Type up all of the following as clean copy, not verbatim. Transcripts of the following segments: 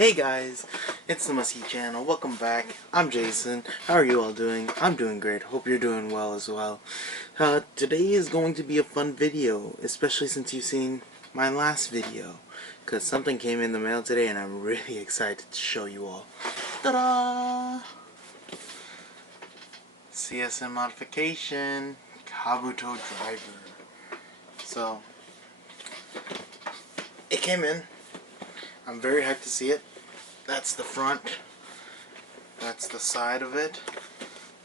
Hey guys, it's the Muskie channel. Welcome back. I'm Jason. How are you all doing? I'm doing great. Hope you're doing well as well. Today is going to be a fun video, especially since you've seen my last video, because something came in the mail today and I'm really excited to show you all. Ta-da! CSM modification, Kabuto driver. So, it came in. I'm very hyped to see it. That's the front. That's the side of it.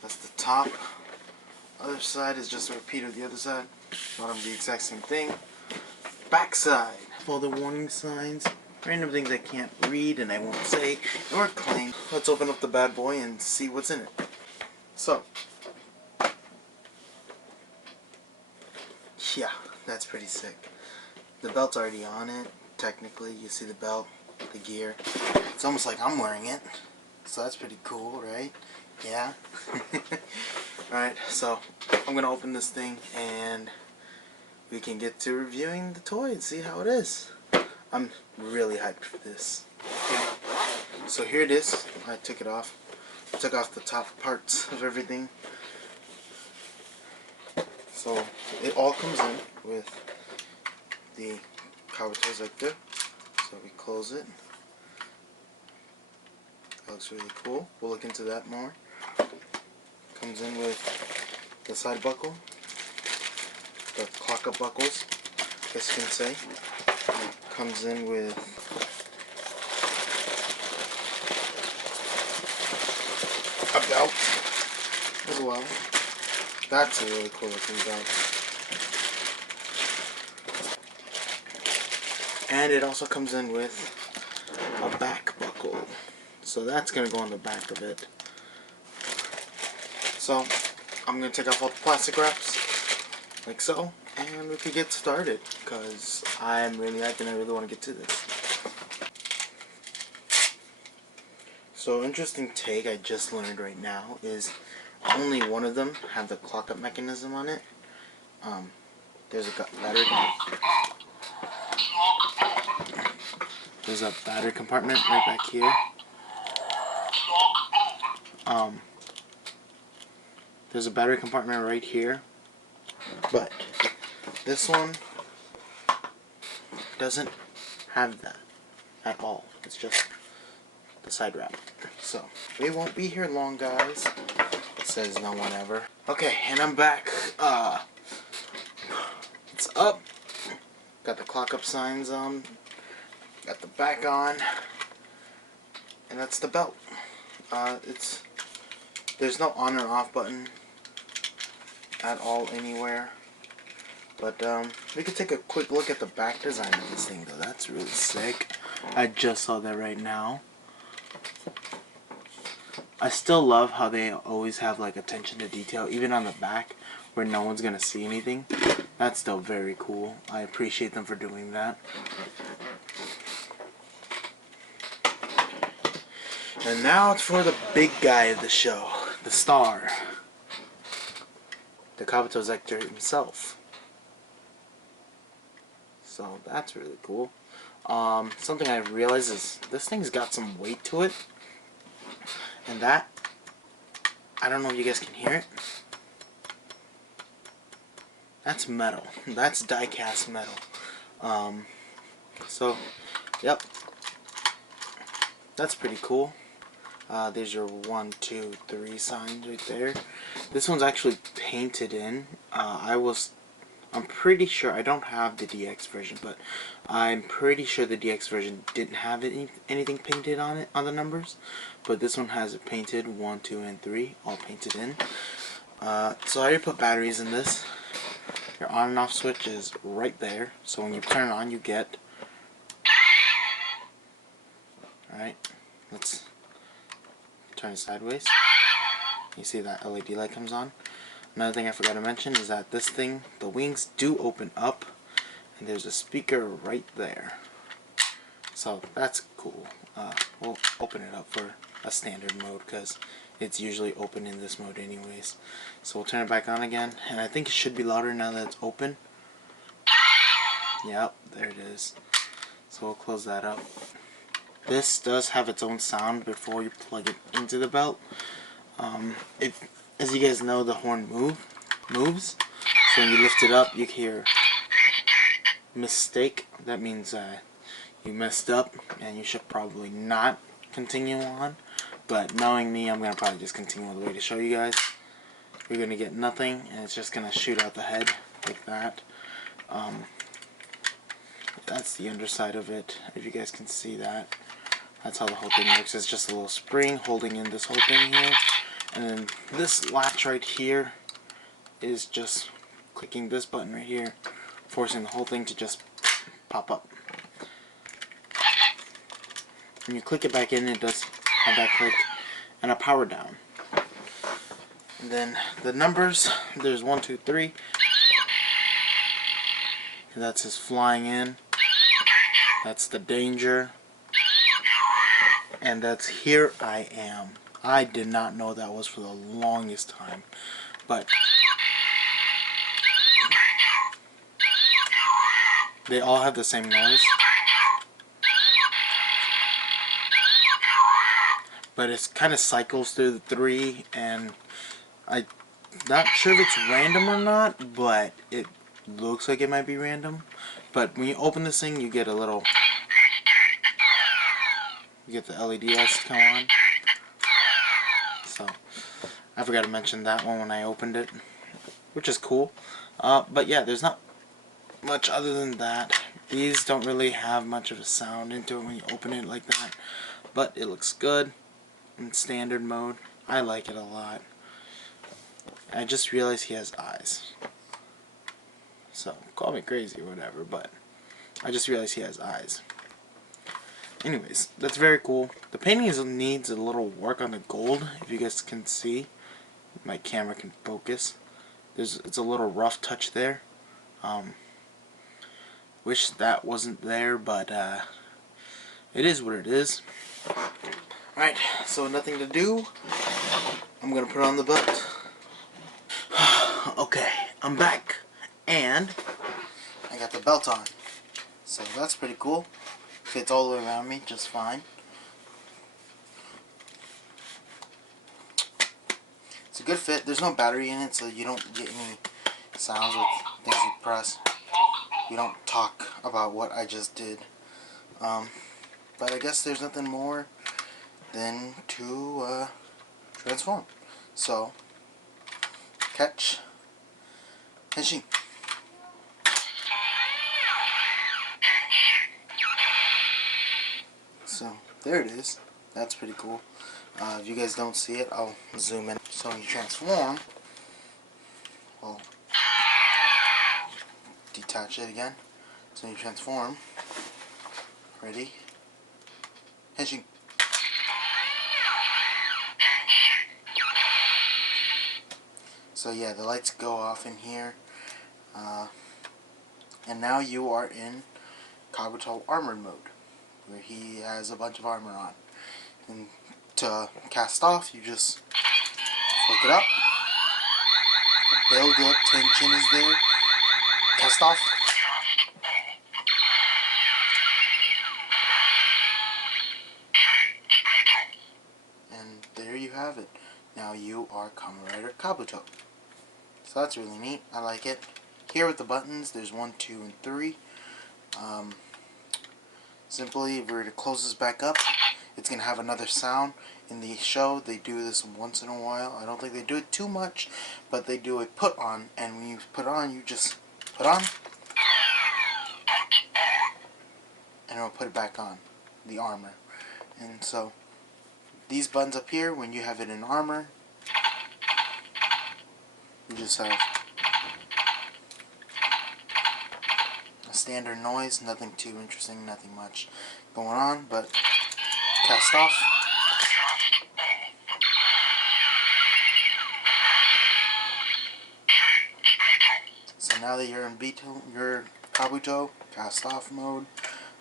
That's the top. Other side is just a repeat of the other side. Bottom the exact same thing. Back side. All the warning signs. Random things I can't read and I won't say or claim. Let's open up the bad boy and see what's in it. So. Yeah, that's pretty sick. The belt's already on it. Technically, you see the belt, the gear. It's almost like I'm wearing it. So that's pretty cool, right? Yeah? Alright, so I'm going to open this thing and we can get to reviewing the toy and see how it is. I'm really hyped for this. Okay, so here it is. I took it off. I took off the top parts of everything. So it all comes in with the Kabuto Sector. So we close it. That looks really cool. We'll look into that more. Comes in with the side buckle, the clock up buckles, I guess you can say. Comes in with a belt as well. That's a really cool looking belt. And it also comes in with a back buckle. So that's going to go on the back of it. So I'm going to take off all the plastic wraps, like so, and we can get started, because I'm really hyped and I really want to get to this. So interesting take I just learned right now is only one of them have the clock up mechanism on it. There's a battery. There's a battery compartment right back here. There's a battery compartment right here, but this one doesn't have that at all. It's just the side wrap. So we won't be here long, guys. It says no one ever. Okay, and I'm back. It's up. Got the clock up signs on. Got the back on, and that's the belt. There's no on or off button at all anywhere, but we could take a quick look at the back design of this thing though. That's really sick. I just saw that right now. I still love how they always have like attention to detail, even on the back where no one's gonna see anything. That's still very cool. I appreciate them for doing that. And now it's for the big guy of the show, the star, the Kabuto Sector himself. So that's really cool. Something I realized is this thing's got some weight to it, and that, I don't know if you guys can hear it. That's metal. That's die-cast metal. So, yep, that's pretty cool. There's your 1, 2, 3 signs right there. This one's actually painted in. I'm pretty sure, I don't have the DX version, but I'm pretty sure the DX version didn't have anything painted on it, on the numbers. But this one has it painted, 1, 2, and 3, all painted in. So I already put batteries in this. Your on and off switch is right there. So when you turn it on, you get... Alright, let's turn it sideways. You see that LED light comes on. Another thing I forgot to mention is that this thing, the wings do open up, and there's a speaker right there. So that's cool. We'll open it up for a standard mode because it's usually open in this mode anyways. So we'll turn it back on again, and I think it should be louder now that it's open. Yep, there it is. So we'll close that up. this does have its own sound before you plug it into the belt. If, as you guys know, the horn moves. So when you lift it up, you hear mistake. That means you messed up, and you should probably not continue on. But knowing me, I'm gonna probably just continue all the way to show you guys. You're gonna get nothing, and it's just gonna shoot out the head like that. That's the underside of it. If you guys can see that, that's how the whole thing works. It's just a little spring holding in this whole thing here, and then this latch right here is just clicking this button right here, forcing the whole thing to just pop up. When you click it back in, it does have that click and a power down. And then the numbers, there's 1, 2, 3. And that's his flying in. That's the danger. And that's here I am. I did not know that was for the longest time. But they all have the same noise. But it kind of cycles through the 3, and I'm not sure if it's random or not, but it looks like it might be random. But when you open this thing, you get a little, you get the LED lights to come on. So I forgot to mention that one when I opened it, which is cool. But yeah, there's not much other than that. These don't really have much of a sound into it when you open it like that, but it looks good in standard mode. I like it a lot. I just realized he has eyes. So, call me crazy or whatever, but I just realized he has eyes. Anyways, that's very cool. The painting needs a little work on the gold, if you guys can see. My camera can focus. It's a little rough touch there. Wish that wasn't there, but it is what it is. Alright, so nothing to do. I'm gonna put on the belt. Okay, I'm back. And I got the belt on. So that's pretty cool. Fits all the way around me just fine. It's a good fit. There's no battery in it, so you don't get any sounds with things you press. You don't talk about what I just did. But I guess there's nothing more than to transform. So, catch, Henshin. So, there it is. That's pretty cool. If you guys don't see it, I'll zoom in. So when you transform, we'll detach it again. So when you transform, ready, Henshin. So yeah, the lights go off in here. And now you are in Kabuto armored mode, where he has a bunch of armor on. And to cast off, you just flick it up. The build up tension is there. Cast off. And there you have it. Now you are Kamen Rider Kabuto. So that's really neat. I like it. Here with the buttons, there's 1, 2, and 3. Simply, if we were to close this back up, it's going to have another sound. In the show, they do this once in a while. I don't think they do it too much, but they do a put on, and when you put on, you just put on, and it'll put it back on, the armor. And so, these buttons up here, when you have it in armor, you just have a standard noise, nothing too interesting, nothing much going on, but cast off. So now that you're in your Kabuto cast off mode,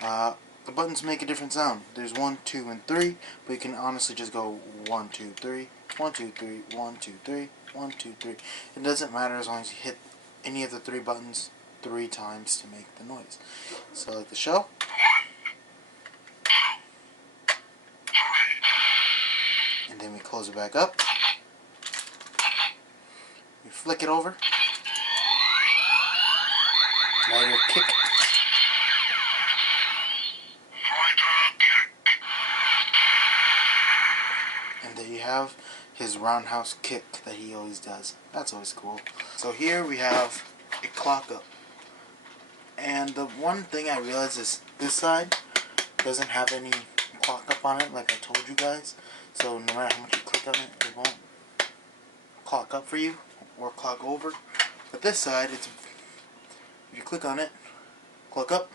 the buttons make a different sound. There's 1, 2, and 3, but you can honestly just go 1, 2, 3, 1, 2, 3, 1, 2, 3, 1, 2, 3. It doesn't matter as long as you hit any of the 3 buttons 3 times to make the noise. So like the show, close it back up. You flick it over. Rider kick. And there you have his roundhouse kick that he always does. That's always cool. So here we have a clock up. And the one thing I realized is this side doesn't have any clock up on it, like I told you guys. So no matter how much you click on it, it won't clock up for you or clock over. But this side, it's, if you click on it, clock up.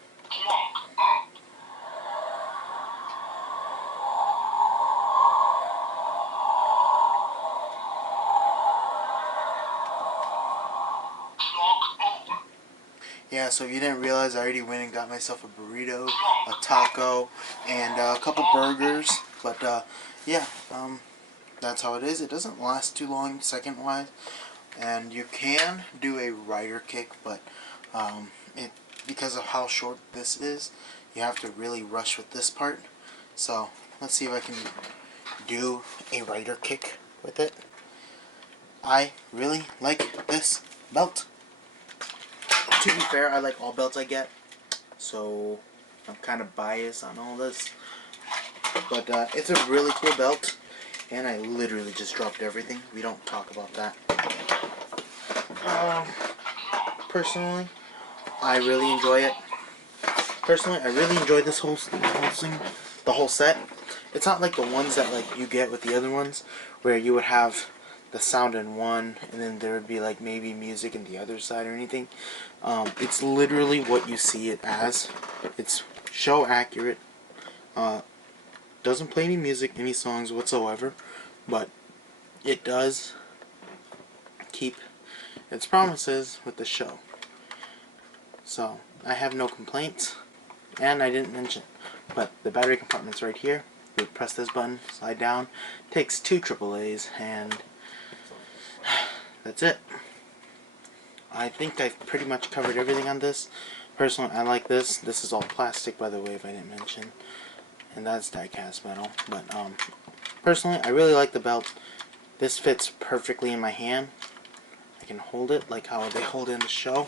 Yeah, so if you didn't realize, I already went and got myself a burrito, a taco, and a couple burgers. But yeah, that's how it is. It doesn't last too long second-wise. And you can do a rider kick, but because of how short this is, you have to really rush with this part. So let's see if I can do a rider kick with it. I really like this belt. To be fair, I like all belts I get, so I'm kind of biased on all this. But it's a really cool belt, and I literally just dropped everything. We don't talk about that. Personally, I really enjoy it. Personally, I really enjoy this whole thing, the whole set. It's not like the ones that like you get with the other ones, where you would have the sound in one, and then there would be like maybe music in the other side or anything. It's literally what you see it as. It's show accurate. Doesn't play any music, any songs whatsoever, but it does keep its promises with the show. So I have no complaints, and I didn't mention, but the battery compartment's right here. You press this button, slide down, takes 2 AAAs, and that's it. I think I've pretty much covered everything on this. Personally, I like this. This is all plastic, by the way, if I didn't mention. And that's die-cast metal. But personally, I really like the belt. This fits perfectly in my hand. I can hold it like how they hold it in the show.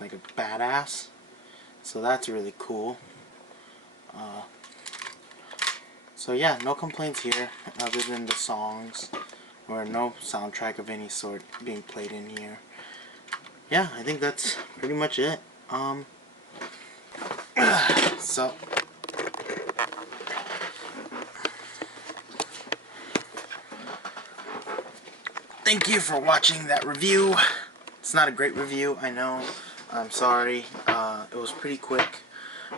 Like a badass. So that's really cool. So yeah, no complaints here other than the songs. Or no soundtrack of any sort being played in here. Yeah, I think that's pretty much it. So thank you for watching that review. It's not a great review, I know. I'm sorry. It was pretty quick.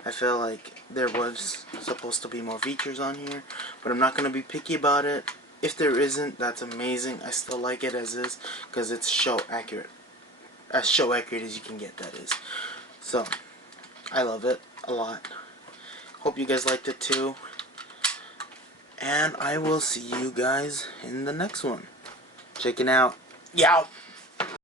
I feel like there was supposed to be more features on here, but I'm not going to be picky about it. If there isn't, that's amazing. I still like it as is, because it's show accurate. As show accurate as you can get, that is. So, I love it a lot. Hope you guys liked it too. And I will see you guys in the next one. Checking out. Yow!